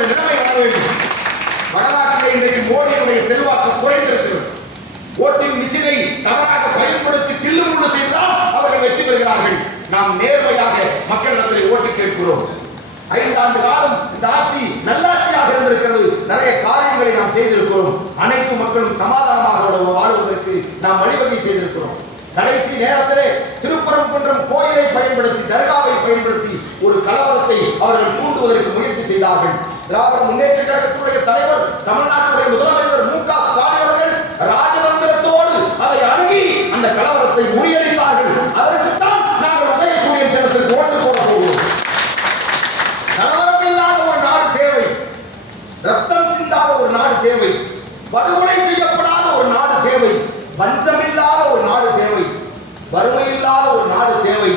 என்ற நிலைமை வர வேண்டும். வடநாட்டிலே இன்றைக்கு மோடியுடைய செல்வாக்கு குறைந்திருக்கிறது. ஓட்டிங் மிஷினை தவறாக பயன்படுத்தி கில்லுமுள்ளு செய்தால் அவர்கள் வெற்றி பெறுகிறார்கள். நாம் நேர்மையாக மக்களிடத்தில் ஓட்டு கேட்கிறோம். 5 ஆண்டு காலம் இந்த ஆட்சி நல்லாட்சியாக இருந்திருக்கிறது. நிறைய காரியங்களை நாம் செய்திருக்கிறோம். அனைத்து மக்களும் சமாதானமாக வாழ்வதற்கு நாம் வழிவகை செய்திருக்கிறோம். கடைசி நேரத்திலே திருப்பரங்குன்றம் கோயிலை பயன்படுத்தி, தர்காவை பயன்படுத்தி ஒரு கலவரத்தை அவர்கள் தூண்டுவதற்கு முயற்சி செய்தார்கள். திராவிட முன்னேற்ற கழகத்துடைய தலைவர், தமிழ்நாட்டுடைய முதலமைச்சர் மு.க. ஸ்டாலின் அவர்கள் ராஜதந்திரத்தோடு அதை அணுகி அந்த கலவரத்தை முறியடித்தார்கள். அதற்குத்தான் நாங்கள் உதயசூரியன் சின்னத்திற்கு ஓட்டு போட போகிறோம். கலவரம் இல்லாத ஒரு நாடு தேவை, ரத்தம் சிந்தாத ஒரு நாடு தேவை, படுகொலை செய்யப்படாத ஒரு நாடு தேவை, பஞ்சமில்லாத ஒரு நாடு தேவை, வறுமை இல்லாத ஒரு நாடு தேவை,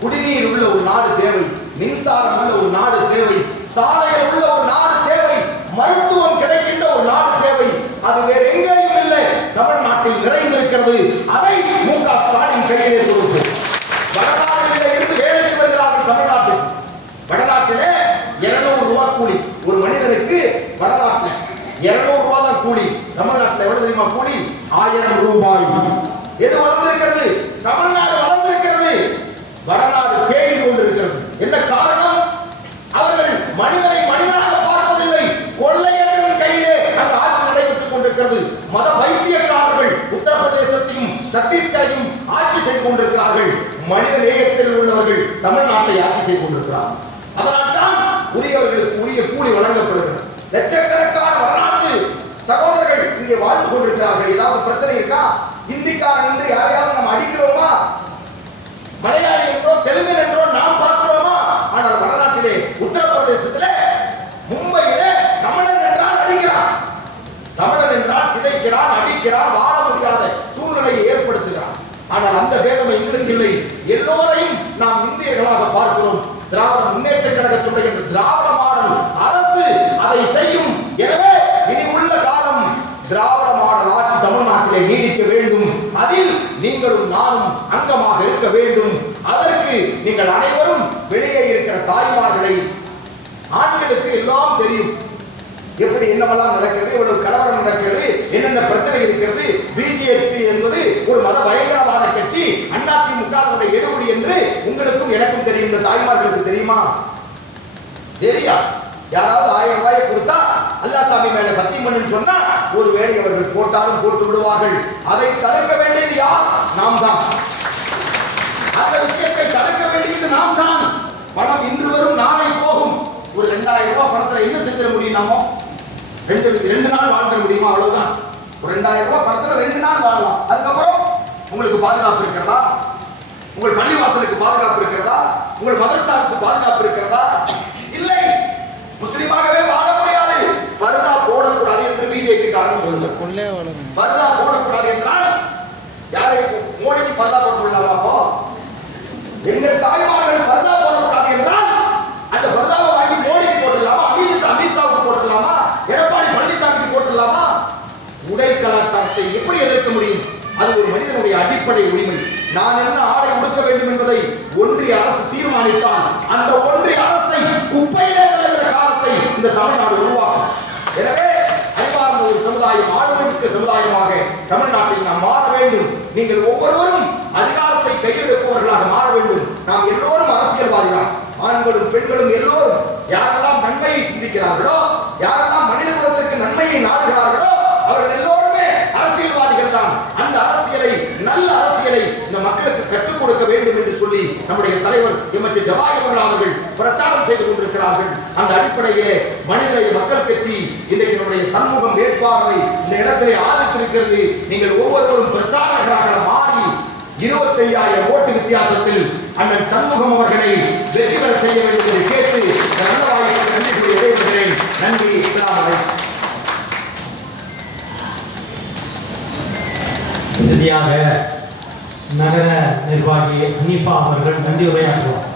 குடிநீர் உள்ள ஒரு நாடு தேவை, மின்சாரம் உள்ள ஒரு நாடு தேவை, சாலைகள் உள்ள ஒரு நாடு தேவை, மருத்துவம் கிடைக்கின்ற ஒரு நாடு தேவை. அது வேற எங்கேயும் இல்லை, தமிழ்நாட்டில் நிறைந்திருக்கிறது. அதை மு.க. ஸ்டாலின் கையிலே கொடுக்கும். வடநாட்டிலே இருந்து வேலைக்கு வருகிறார்கள் தமிழ்நாட்டில். வடநாட்டிலே 200 ரூபாய் கூலி ஒரு மனிதனுக்கு. வடநாட்டில் 200 ரூபாய் தான் கூலி. தமிழ்நாட்டில் எவ்வளவு தெரியுமா கூலி? 1000 ரூபாய். எது வளர்ந்திருக்கிறது? தமிழ்நாடு வளர்ந்திருக்கிறது. வடநாடு தேய்ந்து கொண்டிருக்கிறது. என்ன காரணம்? அவர்கள் மனிதனை மனிதனாக பார்ப்பதில்லை. கொள்ளையர்களின் கையிலே அந்த ஆட்சி நடைபெற்றுக் கொண்டிருக்கிறது. மத வைத்தியக்காரர்கள் உத்தரப்பிரதேசத்தையும் சத்தீஸ்கரையும் ஆட்சி செய்து கொண்டிருக்கிறார்கள். மனித நேயத்தில் உள்ளவர்கள் தமிழ்நாட்டை ஆட்சி செய்து கொண்டிருக்கிறார்கள். அதனால்தான் உரியவர்களுக்கு உரிய கூலி வழங்கப்படுகிறது. லட்சக்கணக்கான வடநாட்டு சகோதரர்கள் இங்கே வாழ்ந்து கொண்டிருக்கிறார்கள். ஏதாவது பிரச்சனை இருக்கா? இந்திக்காரன் என்று யாரையாவது நாம் அடிக்கிறோமா? மலையாளி என்றோ தெலுங்கு என்றோ நாம் பார்க்கிறோமா? ஆனால் வடநாட்டிலே உத்தரப்பிரதேசத்திலே மும்பையிலே தமிழன் என்றால் அடிக்கிறான், தமிழன் என்றால் சிதைக்கிறான், அடிக்கிறான், வாழ முடியாத சூழ்நிலையை ஏற்படுத்துகிறான். ஆனால் அந்த பேதமை எங்களுக்கு இல்லை. எல்லோரையும் நாம் இந்தியர்களாக பார்க்கிறோம். திராவிட முன்னேற்ற கழகத்துடைய திராவிட மாடல் அரசு அதை செய்யும். எனவே இனி உள்ள காலம் திராவிட மாடல் ஆட்சி தமிழ்நாட்டிலே நீடிக்க வேண்டும். அதில் நீங்களும் நானும் அங்கமாக இருக்க வேண்டும். அதற்கு நீங்கள் அனைவரும் வெளியே இருக்கிற தாய்மார்களை, ஆண்களுக்கு எல்லாம் தெரியும் எப்படி என்னவெல்லாம் நடக்கிறது, இவ்வளவு கலவரம் நடக்கிறது, என்னென்ன பிரச்சனை இருக்கிறது. பிஜேபி என்பது ஒரு மத பயங்கரவாத கட்சி, அதிமுக எடுபடி என்று உங்களுக்கும் எனக்கும் தெரியும். இந்த தாய்மார்களுக்கு தெரியுமா? தெரியா? யாராவது 1000 ரூபாயை கொடுத்தா அல்லாஹ்சாமி மேல சத்தியம் பண்ணு சொன்னா ஒரு வேளை அவர்கள் போட்டாலும் போட்டு விடுவார்கள். அதை தடுக்க வேண்டியது யார்? நாம் தான். அந்த விஷயத்தை தடுக்க வேண்டியது நாம் தான். பணம் இன்று வரும் நாளை போகும். ஒரு 2000 ரூபாய் பணத்துல என்ன செஞ்சிட முடியும்? நாமோ 2 நாள் வாழ்ந்துட முடியுமா? அவ்வளவுதான். ஒரு 2000 ரூபாய் பணத்துல 2 நாள் வாழலாம். அதுக்கப்புறம் உங்களுக்கு பாதுகாப்பு இருக்கிறதா? உங்கள் பள்ளிவாசலுக்கு பாதுகாப்பு இருக்கிறதா? உங்கள் மதரசாவுக்கு பாதுகாப்பு இருக்கிறதா? இல்லை. முஸ்லிமாகவே வாழ முடியாது. ஃபர்தா போடக்கூடாது என்று பிஜேபி காரன் சொல்லுங்க. ஃபர்தா போடக்கூடாது என்றால் யாரை? மோடிக்கு ஃபர்தா போடக்கூடாதா? அப்போ எங்கள் தாய்மார்கள் ஃபர்தா போடக்கூடாது என்றால் அந்த ஃபர்தாவை வாங்கி மோடிக்கு போட்டுடலாமா? அமித்ஷாவுக்கு போட்டுடலாமா? எடப்பாடி பழனிசாமிக்கு போட்டுடலாமா? உடை கலாச்சாரத்தை எப்படி எதிர்க்க முடியும்? அது ஒரு மனிதனுடைய அடிப்படை உரிமை. நான் என்ன ஆடை உடுக்க வேண்டும் என்பதை ஒன்றிய அரசு தீர்மானித்தால் அந்த ஒன்றிய அரசை குப்பையிலே தள்ளுகிற காலத்தை இந்த தமிழ்நாடு உருவாக்கும். எனவே அறிவார்ந்த ஒரு சமுதாயம், ஆளுமைமிக்க சமுதாயமாக தமிழ்நாட்டில் நாம் மாற வேண்டும். நீங்கள் ஒவ்வொருவரும் அதிகாரத்தை கையெழுப்பவர்களாக மாற வேண்டும். நாம் எல்லோரும் அரசியல்வாதிகள், ஆண்களும் பெண்களும் எல்லோரும். யாரெல்லாம் நன்மையை சிந்திக்கிறார்களோ, யாரெல்லாம் மனித குலத்திற்கு நன்மையை நாடுகிறார்களோ அவர்கள் எல்லோருமே அரசியல்வாதிகள் தான். அந்த அரசியலை, நல்ல அரசியலை இந்த மக்களுக்கு கற்றுக் கொடுக்க வேண்டும் என்று சொல்லி நம்முடைய தலைவர் எம்.எச். ஜவாஹிர் அவர்கள் பிரச்சாரம் செய்து கொண்டிருக்கிறார்கள். அந்த அடிப்படையிலே மனிதநேய மக்கள் கட்சி இன்றைக்கு நம்முடைய சண்முகம் வேட்பாளரை இந்த இடத்திலே ஆதரித்திருக்கிறது. நீங்கள் ஒவ்வொருவரும் பிரச்சாரகராக மாறி 25,000 ஓட்டு வித்தியாசத்தில் அண்ணன் சண்முகம் அவர்களை வெற்றி பெற செய்ய வேண்டும் என்று கேட்டு நல்ல வாய்ப்புக்கு நன்றி கூறி விடைபெறுகிறேன். நன்றி. இறுதியாக நகர நிர்வாகி ஹனீஃபா அவர்கள் நன்றி உரையாற்றுவார்.